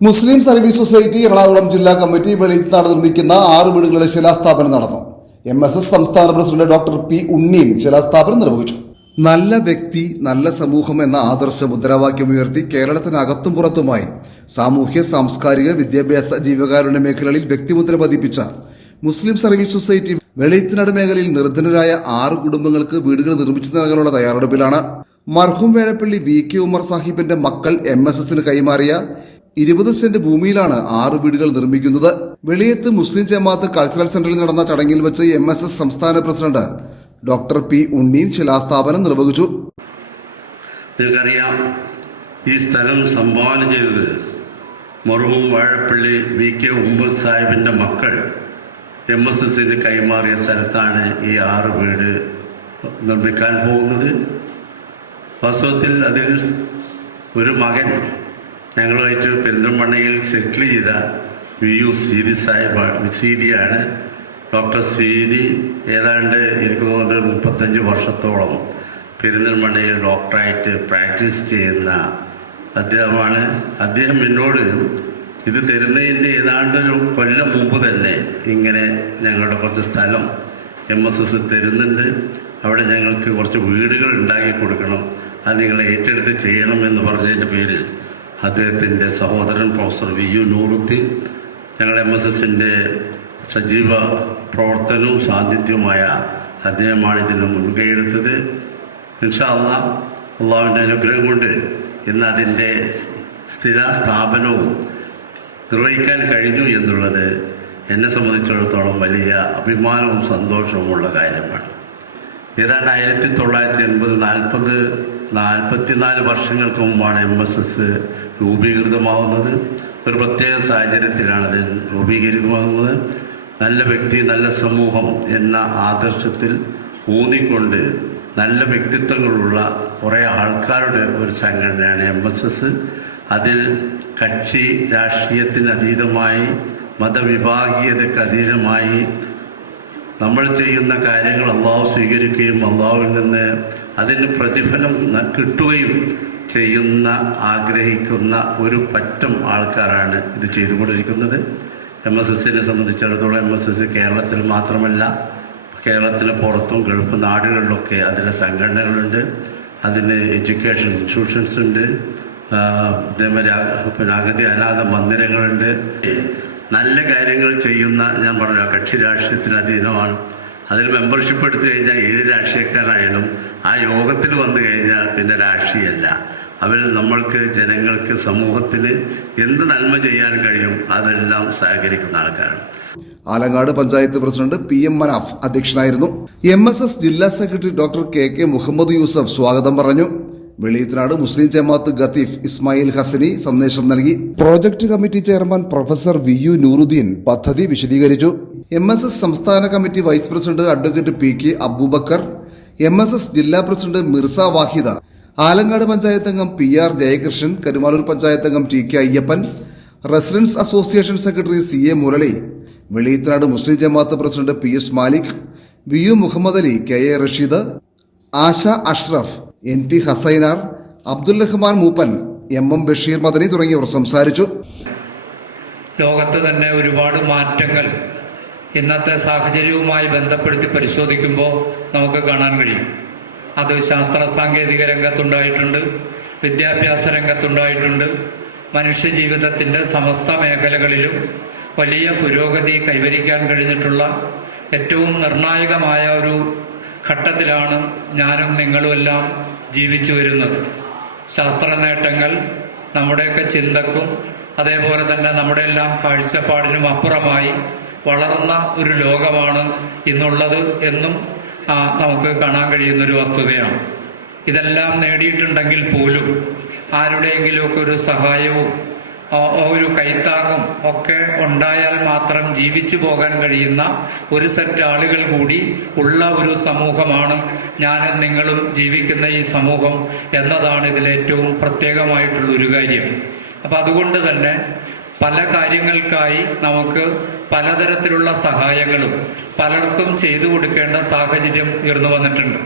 മുസ്ലിം service society Ernakulam ജില്ലാ committee വെളിയത്താട് നിർമ്മിക്കുന്ന ആറ് വീടുകളുടെ ശിലാസ്ഥാപനം നടന്നു. എം എസ് എസ് സംസ്ഥാന പ്രസിഡന്റ് ഡോക്ടർ പി ഉണ്ണിയും ശിലാസ്ഥാപനം നിർവഹിച്ചു. നല്ല വ്യക്തി നല്ല സമൂഹം എന്ന ആദർശ മുദ്രാവാക്യം ഉയർത്തി കേരളത്തിനകത്തും പുറത്തുമായി സാമൂഹ്യ സാംസ്കാരിക വിദ്യാഭ്യാസ ജീവകാരുണ്യ മേഖലകളിൽ വ്യക്തിമുദ്ര പതിപ്പിച്ച മുസ്ലിം സർവീസ് സൊസൈറ്റി വെളിയത്തിനട മേഖലയിൽ നിർധനരായ ആറ് കുടുംബങ്ങൾക്ക് വീടുകൾ നിർമ്മിച്ചു നൽകാനുള്ള തയ്യാറെടുപ്പിലാണ്. മർഹൂം വേഴപ്പള്ളി വി കെ ഉമർ സാഹിബിന്റെ മക്കൾ എം എസ് എസിന് കൈമാറിയ ഇരുപത് സെന്റ് ഭൂമിയിലാണ് ആറ് വീടുകൾ നിർമ്മിക്കുന്നത്. വെളിയത്ത് മുസ്ലിം ജമാഅത്ത് കൾച്ചറൽ സെന്ററിൽ നടന്ന ചടങ്ങിൽ വെച്ച് എം എസ് എസ് സംസ്ഥാന പ്രസിഡന്റ് ഡോക്ടർ പി ഉണ്ണീൻ ശിലാസ്ഥാപനം നിർവഹിച്ചു. നിങ്ങൾക്കറിയാം ഈ സ്ഥലം സംഭാവന ചെയ്തത് മറുവും വാഴപ്പള്ളി വി കെ ഉമ്മദ് സാഹിബിന്റെ മക്കൾ എം എസ് എസിന് കൈമാറിയ സ്ഥലത്താണ് ഈ ആറ് വീട് നിർമ്മിക്കാൻ പോകുന്നത്. വാസ്തവത്തിൽ അതിൽ ഒരു മകൻ ഞങ്ങളുമായിട്ട് പെരിന്തൽമണ്ണയിൽ സെറ്റിൽ ചെയ്ത വി യു സീതി സാഹിബ് സീതിയാണ് ഡോക്ടർ സീതി ഏതാണ്ട് എനിക്ക് തോന്നുന്നത് മുപ്പത്തഞ്ച് വർഷത്തോളം പെരിന്തൽമണ്ണയിൽ ഡോക്ടറായിട്ട് പ്രാക്ടീസ് ചെയ്യുന്ന അദ്ദേഹമാണ്. അദ്ദേഹം എന്നോട് ഇത് തരുന്നതിന്റെ ഏതാണ്ട് ഒരു കൊല്ലം മുമ്പ് തന്നെ ഇങ്ങനെ ഞങ്ങളുടെ കുറച്ച് സ്ഥലം എം എസ് എസ് തരുന്നുണ്ട്. അവിടെ ഞങ്ങൾക്ക് കുറച്ച് വീടുകൾ ഉണ്ടാക്കി കൊടുക്കണം. അത് നിങ്ങൾ ഏറ്റെടുത്ത് ചെയ്യണം എന്ന് പറഞ്ഞതിന്റെ പേരിൽ അദ്ദേഹത്തിന്റെ സഹോദരൻ പ്രൊഫസർ വി യു നൂറുദ്ദീൻ ഞങ്ങൾ എം എസ് എസിന്റെ സജീവ പ്രവർത്തനവും സാന്നിധ്യവുമായ അദ്ദേഹമാണ് ഇതിന് മുൻകൈയെടുത്തത്. ഇൻഷാ അള്ളാ അള്ളാഹുവിന്റെ അനുഗ്രഹം കൊണ്ട് ഇന്ന് അതിന്റെ സ്ഥിര സ്ഥാപനവും നിർവഹിക്കാൻ കഴിഞ്ഞു എന്നുള്ളത് എന്നെ സംബന്ധിച്ചിടത്തോളം വലിയ അഭിമാനവും സന്തോഷവുമുള്ള കാര്യമാണ്. ഏതാണ്ട് ആയിരത്തി തൊള്ളായിരത്തി എൺപത് നാൽപ്പത് നാൽപ്പത്തിനാല് വർഷങ്ങൾക്ക് മുമ്പാണ് എം എസ് എസ് രൂപീകൃതമാവുന്നത് ഒരു പ്രത്യേക സാഹചര്യത്തിലാണ് അത് രൂപീകൃതമാകുന്നത് നല്ല വ്യക്തി നല്ല സമൂഹം എന്ന ആദർശത്തിൽ ഊന്നിക്കൊണ്ട് നല്ല വ്യക്തിത്വങ്ങളുള്ള കുറേ ആൾക്കാരുടെ ഒരു സംഘടനയാണ് എം എസ് എസ് അതിൽ കക്ഷി രാഷ്ട്രീയത്തിന് അതീതമായി മതവിഭാഗീയതയ്ക്ക് അതീതമായി നമ്മൾ ചെയ്യുന്ന കാര്യങ്ങൾ അള്ളാഹു സ്വീകരിക്കുകയും അള്ളാഹുവിൽ നിന്ന് അതിന് പ്രതിഫലം കിട്ടുകയും ചെയ്യുന്ന ആഗ്രഹിക്കുന്ന ഒരു പറ്റം ആൾക്കാരാണ് ഇത് ചെയ്തുകൊണ്ടിരിക്കുന്നത്. എം എസ് എസിനെ സംബന്ധിച്ചിടത്തോളം എം എസ് എസ് കേരളത്തിൽ മാത്രമല്ല കേരളത്തിന് പുറത്തും ഗൾഫ് നാടുകളിലൊക്കെ അതിലെ സംഘടനകളുണ്ട്. അതിന് എഡ്യൂക്കേഷൻ ഇൻസ്റ്റിറ്റ്യൂഷൻസ് ഉണ്ട് ആ- പിന്നെ അഗതി അനാഥ മന്ദിരങ്ങളുണ്ട്. നല്ല കാര്യങ്ങൾ ചെയ്യുന്ന ഞാൻ പറഞ്ഞു കക്ഷി രാഷ്ട്രീയത്തിന് അധീനമാണ്. അതിൽ മെമ്പർഷിപ്പ് എടുത്തു കഴിഞ്ഞാൽ ഏത് രാഷ്ട്രീയക്കാരായാലും ആ യോഗത്തിൽ വന്നു കഴിഞ്ഞാൽ പിന്നെ രാഷ്ട്രീയമല്ല അവർ നമ്മൾക്ക് ജനങ്ങൾക്ക് സമൂഹത്തിന് എന്ത് നന്മ ചെയ്യാൻ കഴിയും അതെല്ലാം സഹകരിക്കുന്ന ആൾക്കാരാണ്. Alangad panchayat president P M Manaf അധ്യക്ഷനായിരുന്നു. എം എസ് എസ് ജില്ലാ secretary doctor K K Muhammad Yusuf സ്വാഗതം പറഞ്ഞു. വെളിയത്തിനാട് മുസ്ലിം ജമാഅത്ത് ഗത്തീഫ് ഇസ്മായിൽ ഹസനി സന്ദേശം നൽകി. Project committee chairman professor V U Nooruddin പദ്ധതി വിശദീകരിച്ചു. എം എസ് എസ് സംസ്ഥാന committee vice president advocate P K Abubakar. M S S ജില്ലാ പ്രസിഡന്റ് മിർസ വാഹിദ. ആലങ്ങാട് പഞ്ചായത്ത് അംഗം പി ആർ ജയകൃഷ്ണൻ കരുമാലൂർ പഞ്ചായത്ത് അംഗം T K Ayyappan residents association secretary C A Murali Veliyathnad Muslim Jamaat president P S Malik V U Muhammad Ali K A Rasheed Asha Ashraf N P Hassainar Abdul Rahman Moopan M M Basheer Madani തുടങ്ങിയവർ സംസാരിച്ചു. ലോകത്ത് തന്നെ ഒരുപാട് മാറ്റങ്ങൾ ഇന്നത്തെ സാഹചര്യവുമായി ബന്ധപ്പെടുത്തി പരിശോധിക്കുമ്പോൾ നമുക്ക് കാണാൻ കഴിയും. അത് ശാസ്ത്ര സാങ്കേതിക രംഗത്തുണ്ടായിട്ടുണ്ട് വിദ്യാഭ്യാസ രംഗത്തുണ്ടായിട്ടുണ്ട്. മനുഷ്യ ജീവിതത്തിന്റെ സമസ്ത മേഖലകളിലും വലിയ പുരോഗതി കൈവരിക്കാൻ കഴിഞ്ഞിട്ടുള്ള ഏറ്റവും നിർണായകമായ ഒരു ഘട്ടത്തിലാണ് ഞാനും നിങ്ങളുമെല്ലാം ജീവിച്ചു വരുന്നത്. ശാസ്ത്ര നേട്ടങ്ങൾ നമ്മുടെയൊക്കെ ചിന്തക്കും അതേപോലെ തന്നെ നമ്മുടെ എല്ലാം കാഴ്ചപ്പാടിനും അപ്പുറമായി വളർന്ന ഒരു ലോകമാണ് ഇന്നുള്ളത് എന്നും നമുക്ക് കാണാൻ കഴിയുന്ന ഒരു വസ്തുതയാണ്. ഇതെല്ലാം നേടിയിട്ടുണ്ടെങ്കിൽ പോലും ആരുടെയെങ്കിലുമൊക്കെ ഒരു സഹായവും ഒരു കൈത്താങ്ങും ഒക്കെ ഉണ്ടായാൽ മാത്രം ജീവിച്ചു പോകാൻ കഴിയുന്ന ഒരു സെറ്റ് ആളുകൾ കൂടി ഉള്ള ഒരു സമൂഹമാണ് ഞാനും നിങ്ങളും ജീവിക്കുന്ന ഈ സമൂഹം എന്നതാണ് ഇതിലേറ്റവും പ്രത്യേകമായിട്ടുള്ള ഒരു കാര്യം. അപ്പം അതുകൊണ്ട് തന്നെ പല കാര്യങ്ങൾക്കായി നമുക്ക് പലതരത്തിലുള്ള സഹായങ്ങളും പലർക്കും ചെയ്തു കൊടുക്കേണ്ട സാഹചര്യം ഉയർന്നു വന്നിട്ടുണ്ട്.